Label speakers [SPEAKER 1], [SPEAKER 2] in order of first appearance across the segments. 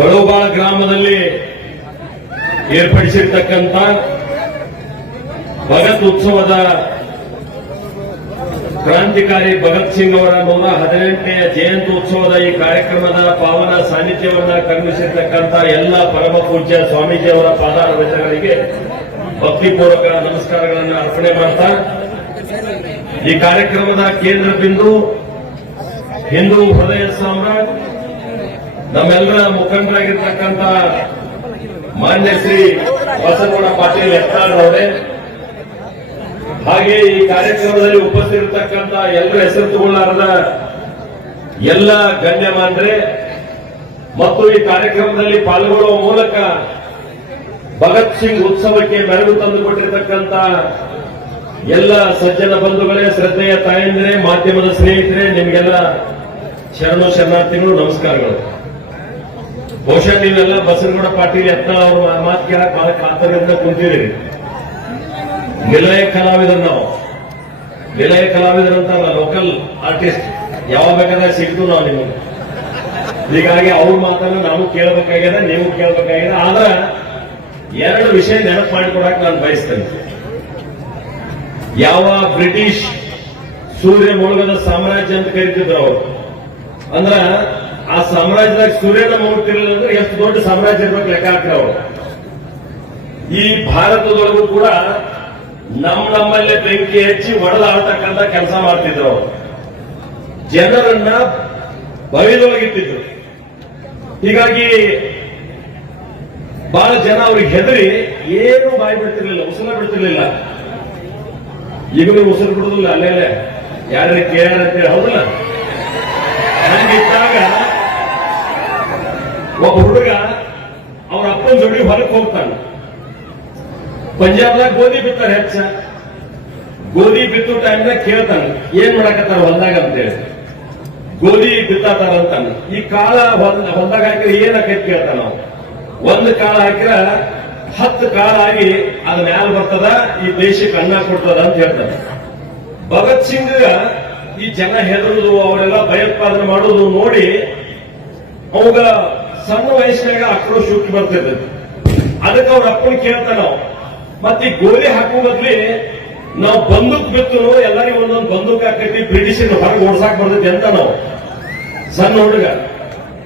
[SPEAKER 1] ಬಡೋಬಾಳ ಗ್ರಾಮದಲ್ಲಿ ಏರ್ಪಡಿಸಿರ್ತಕ್ಕಂಥ ಭಗತ್ ಉತ್ಸವದ ಕ್ರಾಂತಿಕಾರಿ ಭಗತ್ ಸಿಂಗ್ ಅವರ ನೂರ ಹದಿನೆಂಟನೆಯ ಜಯಂತಿ ಉತ್ಸವದ ಈ ಕಾರ್ಯಕ್ರಮದ ಪಾವನ ಸಾನ್ನಿಧ್ಯವನ್ನು ಕರುಣಿಸಿರ್ತಕ್ಕಂಥ ಎಲ್ಲ ಪರಮ ಪೂಜ್ಯ ಸ್ವಾಮೀಜಿಯವರ ಪಾದಾರವಿಂದಗಳಿಗೆ ಭಕ್ತಿಪೂರ್ವಕ ನಮಸ್ಕಾರಗಳನ್ನು ಅರ್ಪಣೆ ಮಾಡ್ತಾ, ಈ ಕಾರ್ಯಕ್ರಮದ ಕೇಂದ್ರ ಬಿಂದು ಹಿಂದೂ ಹೃದಯ ಸಾಮ್ರಾಟ್ ನಮ್ಮೆಲ್ಲರ ಮುಖಂಡರಾಗಿರ್ತಕ್ಕಂಥ ಮಾನ್ಯ ಶ್ರೀ ಬಸವಗೌಡ ಪಾಟೀಲ್ ಅವರೇ ಹಾಗೆ ಈ ಕಾರ್ಯಕ್ರಮದಲ್ಲಿ ಉಪಸ್ಥಿತಿರ್ತಕ್ಕಂಥ ಎಲ್ಲರ ಹೆಸರು ತಗೊಳ್ಳಾರದ ಎಲ್ಲ ಗಣ್ಯಮಾನ್ರೆ ಮತ್ತು ಈ ಕಾರ್ಯಕ್ರಮದಲ್ಲಿ ಪಾಲ್ಗೊಳ್ಳುವ ಮೂಲಕ ಭಗತ್ ಸಿಂಗ್ ಉತ್ಸವಕ್ಕೆ ಮೆರಗು ತಂದುಕೊಟ್ಟಿರ್ತಕ್ಕಂಥ ಎಲ್ಲ ಸಜ್ಜನ ಬಂಧುಗಳೇ, ಶ್ರದ್ಧೆಯ ತಾಯಂದಿರೇ, ಮಾಧ್ಯಮದ ಸ್ನೇಹಿತರೆ, ನಿಮಗೆಲ್ಲ ಶರಣು ಶರಣಾರ್ಥಿಗಳು, ನಮಸ್ಕಾರಗಳು. ಬಹುಶಃ ನೀವೆಲ್ಲ ಬಸವನಗೌಡ ಪಾಟೀಲ್ ಎತ್ತ ಅವರು ಮಾತು ಕೇಳಕ್ ಬಹಳ ಕಾತರದಿಂದ ಕುಂತೀರಿ. ನಿಲಯ ಕಲಾವಿದರು ನಾವು. ನಿಲಯ ಕಲಾವಿದರು ಲೋಕಲ್ ಆರ್ಟಿಸ್ಟ್ ಯಾವಾಗ ಬೇಕಾದ್ರೆ ಸಿಗ್ತು ನಾವು ನಿಮಗೆ. ಹೀಗಾಗಿ ಅವ್ರ ಮಾತನ್ನ ನಾವು ಕೇಳಬೇಕಾಗ್ಯದ ನೀವು ಕೇಳಬೇಕಾಗ್ಯದ ಆದ್ರೆ ಎರಡು ವಿಷಯ ನೆನಪು ಮಾಡಿಕೊಡಕ್ ನಾನು ಬಯಸ್ತೇನೆ. ಯಾವ ಬ್ರಿಟಿಷ್ ಸೂರ್ಯ ಮುಳುಗದ ಸಾಮ್ರಾಜ್ಯ ಅಂತ ಕರಿತಿದ್ರು ಅವರು. ಅಂದ್ರ ಆ ಸಾಮ್ರಾಜ್ಯದಾಗ ಸೂರ್ಯನ ಮೂರ್ತಿರ್ಲಿಲ್ಲ ಅಂದ್ರೆ ಎಷ್ಟು ದೊಡ್ಡ ಸಾಮ್ರಾಜ್ಯ ಲೆಕ್ಕ ಹಾಕ್ರಿ ಈ ಭಾರತದೊಳಗೂ ಕೂಡ ನಮ್ ನಮ್ಮಲ್ಲೇ ಬೆಂಕಿ ಹಚ್ಚಿ ಒಡೆದಾಡ್ತಕ್ಕಂಥ ಕೆಲಸ ಮಾಡ್ತಿದ್ರು ಅವರು. ಜನರನ್ನ ಭಯದೊಳಗಿಟ್ಟಿದ್ರು ಹೀಗಾಗಿ ಬಹಳ ಜನ ಅವ್ರಿಗೆ ಹೆದರಿ ಏನು ಬಾಯಿ ಬಿಡ್ತಿರ್ಲಿಲ್ಲ, ಉಸಿರ ಬಿಡ್ತಿರ್ಲಿಲ್ಲ. ಈಗ ನೀವು ಉಸಿರು ಬಿಡುದಿಲ್ಲ ಅಲ್ಲೇ ಯಾರ್ಯಾರು ಕೇಳ್ಯಾರ ಅಂತೇಳಿ, ಹೌದಲ್ಲ? ಹಂಗಿದ್ದಾಗ ಒಬ್ಬ ಹುಡುಗ ಅವ್ರ ಅಪ್ಪನ ಜೋಡಿ ಹೊರಗೆ ಹೋಗ್ತಾನೆ. ಪಂಜಾಬ್ದಾಗ ಗೋಧಿ ಬಿತ್ತಾರೆ ಹೆಚ್ಚ. ಗೋಧಿ ಬಿತ್ತು ಟೈಮ್ನಾಗ ಕೇಳ್ತಾನೆ, ಏನ್ ಮಾಡಕತ್ತಾರ ಹೊಲ್ದಾಗ ಅಂತೇಳಿ. ಗೋಧಿ ಬಿತ್ತಾತಾರ ಅಂತಾನೆ. ಈ ಕಾಳ ಹೊಲ್, ಹೊಲ್ದಾಗ ಹಾಕಿದ್ರೆ ಏನ್ ಆಕೈತಿ ಕೇಳ್ತಾನ ನಾವು ಒಂದು ಕಾಳ ಹಾಕಿರ ಹತ್ತು ಕಾಳ ಆಗಿ ಅದ ಮ್ಯಾಲ ಬರ್ತದ, ಈ ದೇಶಕ್ಕೆ ಅನ್ನ ಕೊಡ್ತದ ಅಂತ ಹೇಳ್ತಾನೆ. ಭಗತ್ ಸಿಂಗ್ ಈ ಜನ ಹೆದರುದು, ಅವರೆಲ್ಲ ಭಯೋತ್ಪಾದನೆ ಮಾಡುದು ನೋಡಿ ಅವಾಗ ಸಣ್ಣ ವಯಸ್ಸಿನಾಗ ಆಕ್ರೋಶ ಹುಟ್ಟಿ ಬರ್ತೈತೆ ಅದಕ್ಕೆ ಅವ್ರ ಅಪ್ಪನ ಕೇಳ್ತಾನ ಮತ್ತೆ ಗೋಲಿ ಹಾಕುವುದ್ರಲ್ಲಿ ನಾವು ಬಂದೂಕ್ ಬಿತ್ತು ಎಲ್ಲರಿಗೂ ಒಂದೊಂದು ಬಂದೂಕ್ ಹಾಕೈತಿ ಬ್ರಿಟಿಷ್ ಹೊರಗೆ ಓಡ್ಸಾಕ್ ಬರ್ತೈತಿ ಅಂತ ನಾವು. ಸಣ್ಣ ಹುಡುಗ.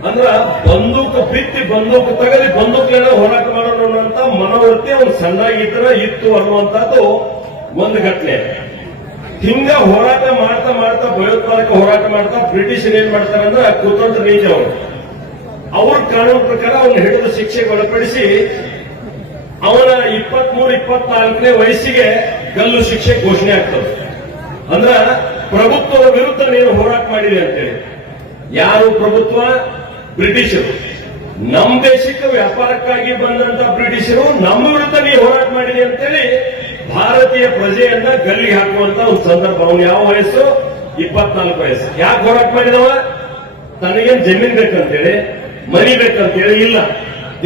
[SPEAKER 1] ಅಂದ್ರ ಬಂದೂಕ ಬಿತ್ತಿ ಬಂದೂಕ್ ತಗದಿ ಬಂದೂಕ ಹೋರಾಟ ಮಾಡೋಣ ಅಂತ ಮನೋವೃತ್ತಿ ಅವ್ನು ಸಣ್ಣಾಗಿದ್ರ ಇತ್ತು ಅನ್ನುವಂಥದ್ದು ಒಂದು ಘಟನೆ. ಹಿಂಗ ಹೋರಾಟ ಮಾಡ್ತಾ ಮಾಡ್ತಾ ಭಯೋತ್ಪಾದಕ ಹೋರಾಟ ಮಾಡ್ತಾ ಬ್ರಿಟಿಷರ್ ಏನ್ ಮಾಡ್ತಾರಂದ್ರ ಕುತಂತ್ರ ನೀತಿ ಅವರು ಅವ್ರ ಕಾನೂನು ಪ್ರಕಾರ ಅವನು ಹಿಡಿದು ಶಿಕ್ಷೆಗೆ ಒಳಪಡಿಸಿ ಅವನ ಇಪ್ಪತ್ಮೂರು, ಇಪ್ಪತ್ನಾಲ್ಕನೇ ವಯಸ್ಸಿಗೆ ಗಲ್ಲು ಶಿಕ್ಷೆ ಘೋಷಣೆ ಆಗ್ತದೆ. ಅಂದ್ರ ಪ್ರಭುತ್ವದ ವಿರುದ್ಧ ನೀನು ಹೋರಾಟ ಮಾಡಿದೆ ಅಂತೇಳಿ. ಯಾರು ಪ್ರಭುತ್ವ? ಬ್ರಿಟಿಷರು. ನಮ್ಮ ದೇಶಕ್ಕೆ ವ್ಯಾಪಾರಕ್ಕಾಗಿ ಬಂದಂತ ಬ್ರಿಟಿಷರು ನಮ್ಮ ವಿರುದ್ಧ ನೀವು ಹೋರಾಟ ಮಾಡಿದೆ ಅಂತೇಳಿ ಭಾರತೀಯ ಪ್ರಜೆಯನ್ನ ಗಲ್ಲಿ ಹಾಕುವಂತ ಒಂದು ಸಂದರ್ಭ. ಅವನು ಯಾವ ವಯಸ್ಸು? ಇಪ್ಪತ್ನಾಲ್ಕು ವಯಸ್ಸು. ಯಾಕೆ ಹೋರಾಟ ಮಾಡಿದವ? ತನಗೇನು ಜಮೀನ್ ಬೇಕಂತೇಳಿ. ಮನಿ ಹೇಳಿ ಇಲ್ಲ.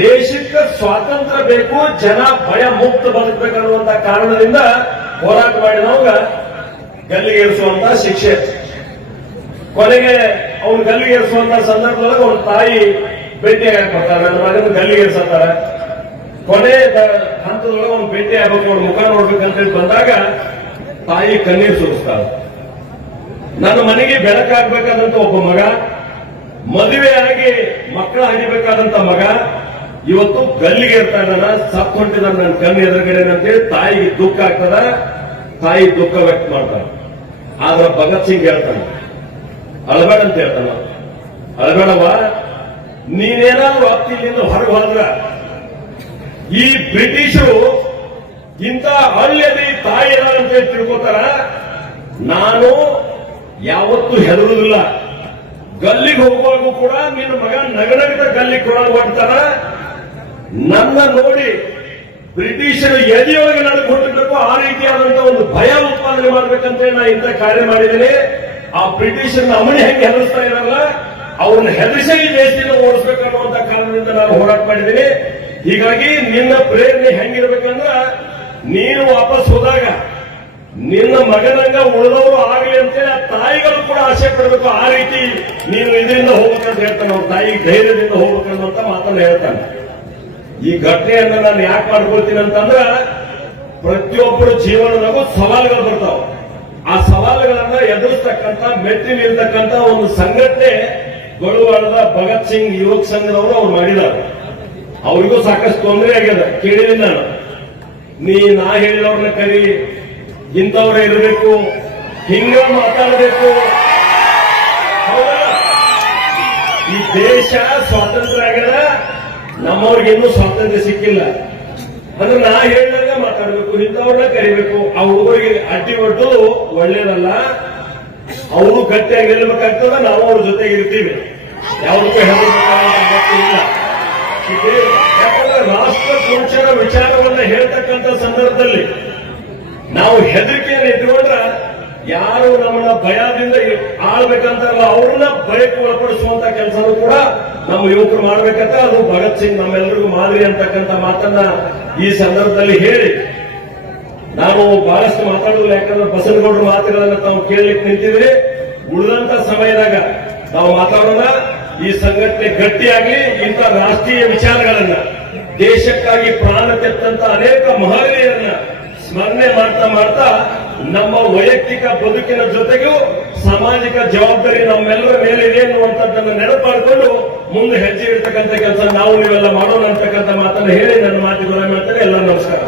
[SPEAKER 1] ದೇಶಕ್ಕೆ ಸ್ವಾತಂತ್ರ್ಯ ಬೇಕು, ಜನ ಭಯ ಮುಕ್ತ ಬದುಕಬೇಕನ್ನುವಂತ ಕಾರಣದಿಂದ ಹೋರಾಟ ಮಾಡಿದವಾಗ ಗಲ್ಲಿಗೇರಿಸುವಂತ ಶಿಕ್ಷೆ. ಕೊನೆಗೆ ಅವ್ನು ಗಲ್ಲಿಗೇರಿಸುವಂತ ಸಂದರ್ಭದೊಳಗೆ ಅವನ ತಾಯಿ ಭೇಟಿಯಾಗಿ ಬರ್ತಾರೆ ನನ್ನ ಮಗನ ಗಲ್ಲಿಗೇರಿಸತ್ತಾರೆ ಕೊನೆ ಹಂತದೊಳಗೆ ಅವ್ನು ಭೇಟಿ ಆಗ್ಬೇಕು, ಅವ್ರ ಮುಖ ನೋಡ್ಬೇಕಂತ ಬಂದಾಗ ತಾಯಿ ಕಣ್ಣೀರು ಸುರಿಸ್ತಾಳೆ. ನನ್ನ ಮನೆಗೆ ಬೆಳಕಾಗ್ಬೇಕಾದಂತ ಒಬ್ಬ ಮಗ ಮದುವೆ ಆಗಿ ಮಕ್ಕಳ ಹಡಿಬೇಕಾದಂತ ಮಗ ಇವತ್ತು ಗಲ್ಲಿಗೆ ಇರ್ತಾ ಇದ್ದಾನ. ಸತ್ ನನ್ನ ಕಣ್ಣು ಎದುರುಗಡೆ ಅಂತೇಳಿ ತಾಯಿಗೆ ದುಃಖ ಆಗ್ತದ. ತಾಯಿ ದುಃಖ ವ್ಯಕ್ತ ಮಾಡ್ತಾನೆ ಆದ್ರ ಭಗತ್ ಸಿಂಗ್ ಹೇಳ್ತಾನೆ, ಅಳಬೇಡ ಅಂತ ಹೇಳ್ತಾನ ಅಳಬೇಡವ ನೀನೇನಾದ್ರೂ ಹತ್ತಿಲ್ಲಿಂದ ಹೊರಗೆ ಹೋದ್ರ ಈ ಬ್ರಿಟಿಷರು ಇಂಥ ಹಳ್ಳಿಯಲ್ಲಿ ತಾಯಿ ಅಂತ ತಿಳ್ಕೊತಾರ. ನಾನು ಯಾವತ್ತೂ ಹೆದರುವುದಿಲ್ಲ. ಗಲ್ಲಿಗೆ ಹೋಗುವಾಗೂ ಕೂಡ ನಿನ್ನ ಮಗ ನಗನಗದ ಗಲ್ಲಿಗೆ ಕೊಡಲು ಹೊಡ್ತಾರ ನನ್ನ ನೋಡಿ ಬ್ರಿಟಿಷರು ಎದೆಯೊಳಗೆ ನಡೆದು ಹೊರಡಬೇಕು ಆ ರೀತಿಯಾದಂತಹ ಒಂದು ಭಯ ಉತ್ಪಾದನೆ ಮಾಡ್ಬೇಕಂತ ನಾ ಇಂಥ ಕಾರ್ಯ ಮಾಡಿದ್ದೀನಿ. ಆ ಬ್ರಿಟಿಷರ್ನ ಅಮಣಿ ಹೆಂಗೆ ಹೆದರ್ಸ್ತಾ ಇರಲ್ಲ ಅವ್ರನ್ನ ಹೆದರಿಸಿ ಈ ದೇಶದಿಂದ ಓಡಿಸ್ಬೇಕು ಕಾರಣದಿಂದ ನಾನು ಹೋರಾಟ ಮಾಡಿದ್ದೀನಿ. ಹೀಗಾಗಿ ನಿನ್ನ ಪ್ರೇರಣೆ ಹೆಂಗಿರ್ಬೇಕಂದ್ರ, ನೀನು ವಾಪಸ್ ಹೋದಾಗ ನಿನ್ನ ಮಗನಂಗ ಉಳಿದವರು ಆಗಲಿ ಅಂತೇಳಿ ಆ ತಾಯಿಗಳು ಕೂಡ ಆಸೆ ಪಡಬೇಕು. ಆ ರೀತಿ ನೀನು ಇದರಿಂದ ಹೋಗ್ಬೇಕಂತ ಹೇಳ್ತಾನೆ. ಅವ್ರ ತಾಯಿ ಧೈರ್ಯದಿಂದ ಹೋಗ್ಬೇಕಂತ ಮಾತನ್ನು ಹೇಳ್ತಾನೆ. ಈ ಘಟನೆಯನ್ನ ನಾನು ಯಾಕೆ ಮಾಡ್ಕೊಳ್ತೀನಿ ಅಂತಂದ್ರ, ಪ್ರತಿಯೊಬ್ಬರ ಜೀವನದಾಗೂ ಸವಾಲುಗಳು ಬರ್ತಾವ. ಆ ಸವಾಲುಗಳನ್ನ ಎದುರಿಸ್ತಕ್ಕಂತ ಮೆಟ್ಟಿ ನಿಲ್ತಕ್ಕಂತ ಒಂದು ಸಂಘಟನೆ ಬಳುವಾಳದ ಭಗತ್ ಸಿಂಗ್ ಯುವಕ ಸಂಘದವರು ಅವ್ರು ಮಾಡಿದ್ದಾರೆ. ಅವರಿಗೂ ಸಾಕಷ್ಟು ತೊಂದರೆ ಆಗ್ಯದ ಕೇಳಿದ್ದೀನಿ ನಾನು. ನೀ ನಾ ಹೇಳಿದವ್ರನ್ನ ಕರಿ. ಇಂಥವ್ರೇ ಇರಬೇಕು, ಹಿಂಗ ಮಾತಾಡಬೇಕು. ಈ ದೇಶ ಸ್ವಾತಂತ್ರ್ಯ ಆಗ್ಯದ ನಮ್ಮವ್ರಿಗೇನು ಸ್ವಾತಂತ್ರ್ಯ ಸಿಕ್ಕಿಲ್ಲ. ಅಂದ್ರೆ ನಾ ಹೇಳಿದಾಗ ಮಾತಾಡ್ಬೇಕು, ಇಂಥವ್ರನ್ನ ಕರಿಬೇಕು. ಆ ಹುಡುಗರಿಗೆ ಅಡ್ಡಿ ಒಟ್ಟು ಒಳ್ಳೇದಲ್ಲ. ಅವರು ಗಟ್ಟಿಯಾಗಿ ನಿಲ್ಬೇಕಾಗ್ತದ, ನಾವು ಅವ್ರ ಜೊತೆಗೆ ಇರ್ತೀವಿ. ಯಾವ್ದಕ್ಕೂ ಹೇಳಬೇಕಾಗಿಲ್ಲ ಯಾಕಂದ್ರೆ ರಾಷ್ಟ್ರ ಪುರುಷರ ವಿಚಾರವನ್ನ ಹೇಳ್ತಕ್ಕಂಥ ಸಂದರ್ಭದಲ್ಲಿ ನಾವು ಹೆದರಿಕೆಯನ್ನು ಇಟ್ಕೊಂಡ್ರ ಯಾರು ನಮ್ಮನ್ನ ಭಯದಿಂದ ಆಳ್ಬೇಕಂತಾರಲ್ಲ ಅವ್ರನ್ನ ಭಯಕ್ಕೆ ಒಳಪಡಿಸುವಂತ ಕೆಲಸನೂ ಕೂಡ ನಮ್ಮ ಯುವಕರು ಮಾಡ್ಬೇಕಂತ ಅದು ಭಗತ್ ಸಿಂಗ್ ನಮ್ಮೆಲ್ಲರಿಗೂ ಮಾದರಿ ಅಂತಕ್ಕಂಥ ಮಾತನ್ನ ಈ ಸಂದರ್ಭದಲ್ಲಿ ಹೇಳಿ. ನಾನು ಬಹಳಷ್ಟು ಮಾತಾಡೋದಿಲ್ಲ, ಯಾಕಂದ್ರೆ ಬಸನಗೌಡರ ಮಾತುಗಳನ್ನ ತಾವು ಕೇಳಲಿಕ್ಕೆ ನಿಂತಿದ್ರಿ ಉಳಿದಂತ ಸಮಯದಾಗ ನಾವು ಮಾತಾಡೋಣ. ಈ ಸಂಘಟನೆ ಗಟ್ಟಿಯಾಗಿ ಇಂಥ ರಾಷ್ಟ್ರೀಯ ವಿಚಾರಗಳನ್ನ, ದೇಶಕ್ಕಾಗಿ ಪ್ರಾಣ ತೆತ್ತಂತ ಅನೇಕ ಮಹನೀಯರನ್ನ ಸ್ಮರಣೆ ಮಾಡ್ತಾ ಮಾಡ್ತಾ ನಮ್ಮ ವೈಯಕ್ತಿಕ ಬದುಕಿನ ಜೊತೆಗೂ ಸಾಮಾಜಿಕ ಜವಾಬ್ದಾರಿ ನಮ್ಮೆಲ್ಲರ ಮೇಲಿದೆ ಅನ್ನುವಂಥದ್ದನ್ನು ನೆನಪಾಡಿಕೊಂಡು ಮುಂದೆ ಹೆಜ್ಜೆ ಇರ್ತಕ್ಕಂಥ ಕೆಲಸ ನಾವು ನೀವೆಲ್ಲ ಮಾಡೋಣ ಅಂತಕ್ಕಂಥ ಮಾತನ್ನು ಹೇಳಿ ನನ್ನ ಮಾತಿಗೆ ಮಾಡ್ತೇನೆ ಎಲ್ಲ ನಮಸ್ಕಾರ.